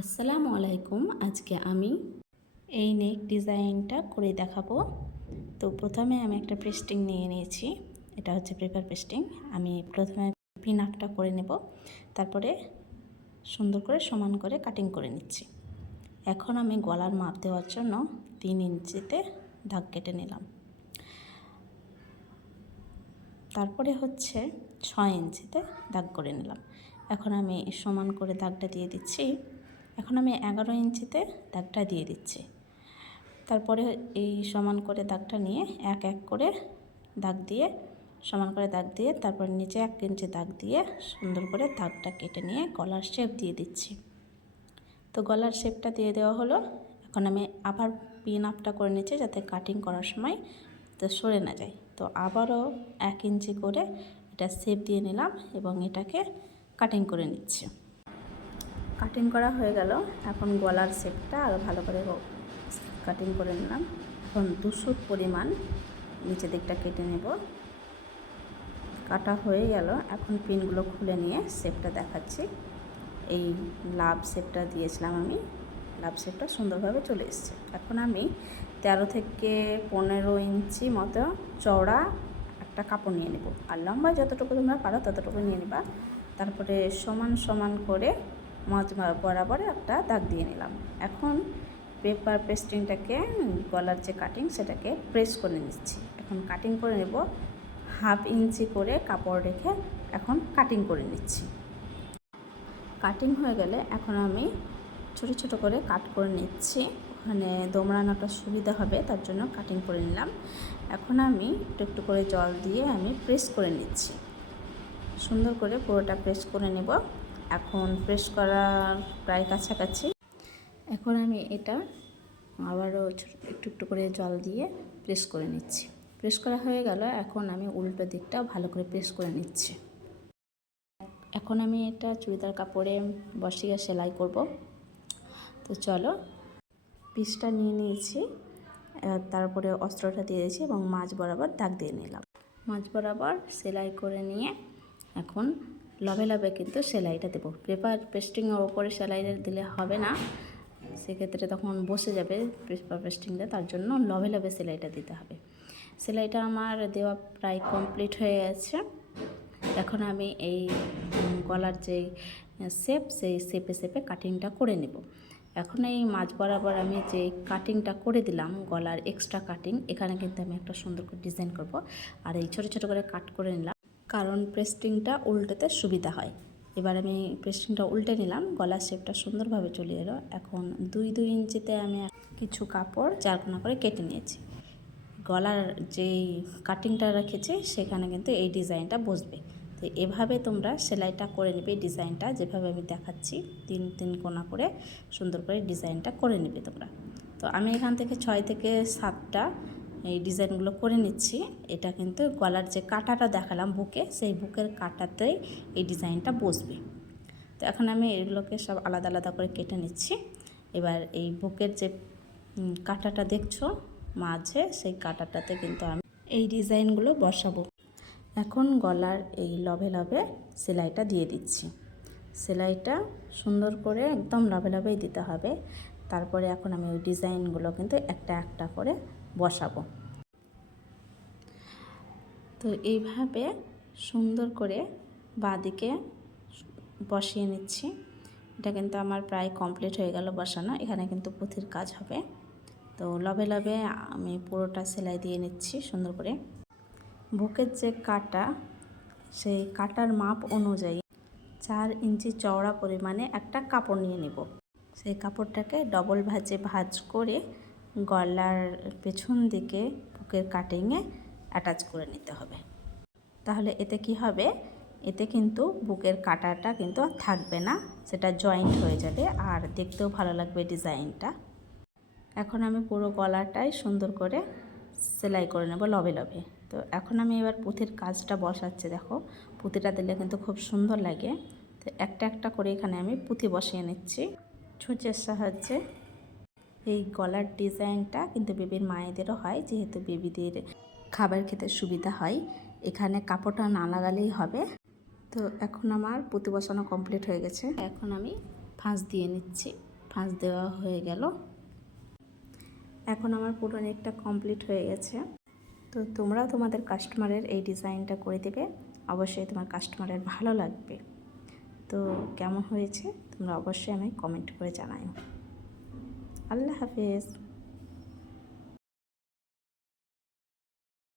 আসসালামু আলাইকুম। আজকে আমি এই নেক ডিজাইনটা করে দেখাবো। তো প্রথমে আমি একটা পেস্টিং নিয়ে নিয়েছি। এটা হচ্ছে পেপার পেস্টিং। আমি প্রথমে পিন আপটা করে নেব, তারপরে সুন্দর করে সমান করে কাটিং করে নিচ্ছি। এখন আমি গলার মাপ দেওয়ার জন্য 3 ইঞ্চিতে দাগ কেটে নিলাম। তারপরে হচ্ছে 6 ইঞ্চিতে দাগ করে নিলাম। এখন আমি সমান করে দাগটা দিয়ে দিচ্ছি। এখন আমি 11 ইঞ্চিতে দাগটা দিয়ে দিচ্ছি। তারপরে এই সমান করে দাগটা নিয়ে এক এক করে দাগ দিয়ে সমান করে দাগ দিয়ে তারপর নিচে 1 ইঞ্চি দাগ দিয়ে সুন্দর করে দাগটা কেটে নিয়ে গলার শেপ দিয়ে দিচ্ছি। তো গলার শেপটা দিয়ে দেওয়া হলো। এখন আমি আবার পিন আপটা করে নিচ্ছি যাতে কাটিং করার সময় তো সরে না যায়। তো আবারও 1 ইঞ্চি করে এটা শেপ দিয়ে নিলাম এবং এটাকে কাটিং করে নিচ্ছি। কাটিং করা হয়ে গেল। এখন গলার শেপটা আরও ভালো করে কাটিং করে নিলাম। এখন 200 পরিমাণ নিচের দিকটা কেটে নেব। কাটা হয়ে গেল। এখন পিনগুলো খুলে নিয়ে শেপটা দেখাচ্ছি। এই লাভ শেপটা দিয়েছিলাম আমি, লাভ শেপটা সুন্দরভাবে চলে এসেছে। এখন আমি 13 থেকে 15 ইঞ্চি মতো চওড়া একটা কাপড় নিয়ে নেব, আর লম্বা যতটুকু তোমরা পারো ততটুকু নিয়ে নেবা। তারপরে সমান সমান করে মাঝ বরাবর একটা দাগ দিয়ে নিলাম। এখন পেপার পেস্টিংটাকে গলার যে কাটিং সেটাকে প্রেস করে নিচ্ছি। এখন কাটিং করে নেব। 1/2 ইঞ্চি করে কাপড় রেখে এখন কাটিং করে নিচ্ছি। কাটিং হয়ে গেলে এখন আমি ছোট ছোট করে কাট করে নিচ্ছি। ওখানে দোমড়ানোটা সুবিধা হবে তার জন্য কাটিং করে নিলাম। এখন আমি একটু একটু করে জল দিয়ে আমি প্রেস করে নিচ্ছি। সুন্দর করে পুরোটা প্রেস করে নেব। এখন প্রেস করার প্রায় কাছাকাছি। এখন আমি এটা আবারও একটু একটু করে জল দিয়ে প্রেস করে নিচ্ছি। প্রেস করা হয়ে গেল। এখন আমি উল্টো দিকটা ভালো করে প্রেস করে নিচ্ছি। এখন আমি এটা চুড়িদার কাপড়ে বসিয়ে সেলাই করব। তো চলো, পিসটা নিয়ে নিয়েছি, তারপরে অস্ত্রটা দিয়ে দিয়েছি এবং মাঝ বরাবর দাগ দিয়ে নিলাম। মাঝ বরাবর সেলাই করে নিয়ে এখন লবে লবে কিন্তু সেলাইটা দেবো। পেপার পেস্টিংয়ের ওপরে সেলাই দিলে হবে না, সেক্ষেত্রে তখন বসে যাবে পেপার পেস্টিংটা, তার জন্য লবে লবে সেলাইটা দিতে হবে। সেলাইটা আমার দেওয়া প্রায় কমপ্লিট হয়ে গেছে। এখন আমি এই গলার যে শেপ সেই শেপে শেপে কাটিংটা করে নেব। এখন এই মাঝ বরাবর আমি যে কাটিংটা করে দিলাম গলার এক্সট্রা কাটিং, এখানে কিন্তু আমি একটা সুন্দর করে ডিজাইন করব। আর এই ছোট ছোট করে কাট করে নিলাম, কারণ পেস্টিংটা উল্টোতে সুবিধা হয়। এবার আমি পেস্টিংটা উল্টে নিলাম, গলার শেপটা সুন্দরভাবে চলে এলো। এখন 2 ইঞ্চিতে আমি কিছু কাপড় 4 কোনা করে কেটে নিয়েছি। গলার যেই কাটিংটা রেখেছি সেখানে কিন্তু এই ডিজাইনটা বসবে। তো এভাবে তোমরা সেলাইটা করে নেবে। ডিজাইনটা যেভাবে আমি দেখাচ্ছি 3 কোনা করে সুন্দর করে ডিজাইনটা করে নেবে তোমরা। তো আমি এখান থেকে 6 থেকে 7টা এই ডিজাইনগুলো করে নিচ্ছি। এটা কিন্তু গলার যে কাটাটা দেখালাম বুকে, সেই বুকের কাটাতেই এই ডিজাইনটা বসবে। তো এখন আমি এগুলোকে সব আলাদা আলাদা করে কেটে নিচ্ছি। এবার এই বুকের যে কাটাটা দেখছো মাঝে, সেই কাটাটাতে কিন্তু আমি এই ডিজাইনগুলো বসাবো। এখন গলার এই লবে লবে সেলাইটা দিয়ে দিচ্ছি। সেলাইটা সুন্দর করে একদম লবে লবেই দিতে হবে। তারপরে এখন আমি ওই ডিজাইনগুলো কিন্তু একটা একটা করে বসাবো। তো এইভাবে সুন্দর করে বাঁদিকে বসিয়ে নিচ্ছি। এটা কিন্তু আমার প্রায় কমপ্লিট হয়ে গেল বসানো। এখানে কিন্তু পুঁথির কাজ হবে। তো লবে লবে আমি পুরোটা সেলাই দিয়ে নিচ্ছি সুন্দর করে। বুকের যে কাটা, সেই কাটার মাপ অনুযায়ী 4 ইঞ্চি চওড়া পরিমাণে একটা কাপড় নিয়ে নেব। সেই কাপড়টাকে ডবল ভাঁজ করে গলার পেছন দিকে বুকের কাটিংয়ে অ্যাটাচ করে নিতে হবে। তাহলে এতে কি হবে, এতে কিন্তু বুকের কাটাটা কিন্তু আর থাকবে না, সেটা জয়েন্ট হয়ে যাবে আর দেখতেও ভালো লাগবে ডিজাইনটা। এখন আমি পুরো গলাটাই সুন্দর করে সেলাই করে নেব লবে লবে। তো এখন আমি এবার পুঁথির কাজটা বসাচ্ছি। দেখো, পুঁথিটা দিলে কিন্তু খুব সুন্দর লাগে। তো একটা একটা করে এখানে আমি পুঁথি বসিয়ে নিচ্ছি ছুঁচের সাহায্যে। এই গলার ডিজাইনটা কিন্তু বেবির মায়েদেরও হয়, যেহেতু বেবিদের খাবার খেতে সুবিধা হয়। এখানে কাপড়টা না লাগালেই হবে। তো এখন আমার পুঁতি বসানো কমপ্লিট হয়ে গেছে। এখন আমি ফাঁস দিয়ে নিচ্ছি। ফাঁস দেওয়া হয়ে গেল। এখন আমার পুরো নেকটা কমপ্লিট হয়ে গেছে। তো তোমরাও তোমাদের কাস্টমারের এই ডিজাইনটা করে দেবে, অবশ্যই তোমার কাস্টমারের ভালো লাগবে। তো কেমন হয়েছে তোমরা অবশ্যই আমায় কমেন্ট করে জানাও। আল্লাহ হাফেজ।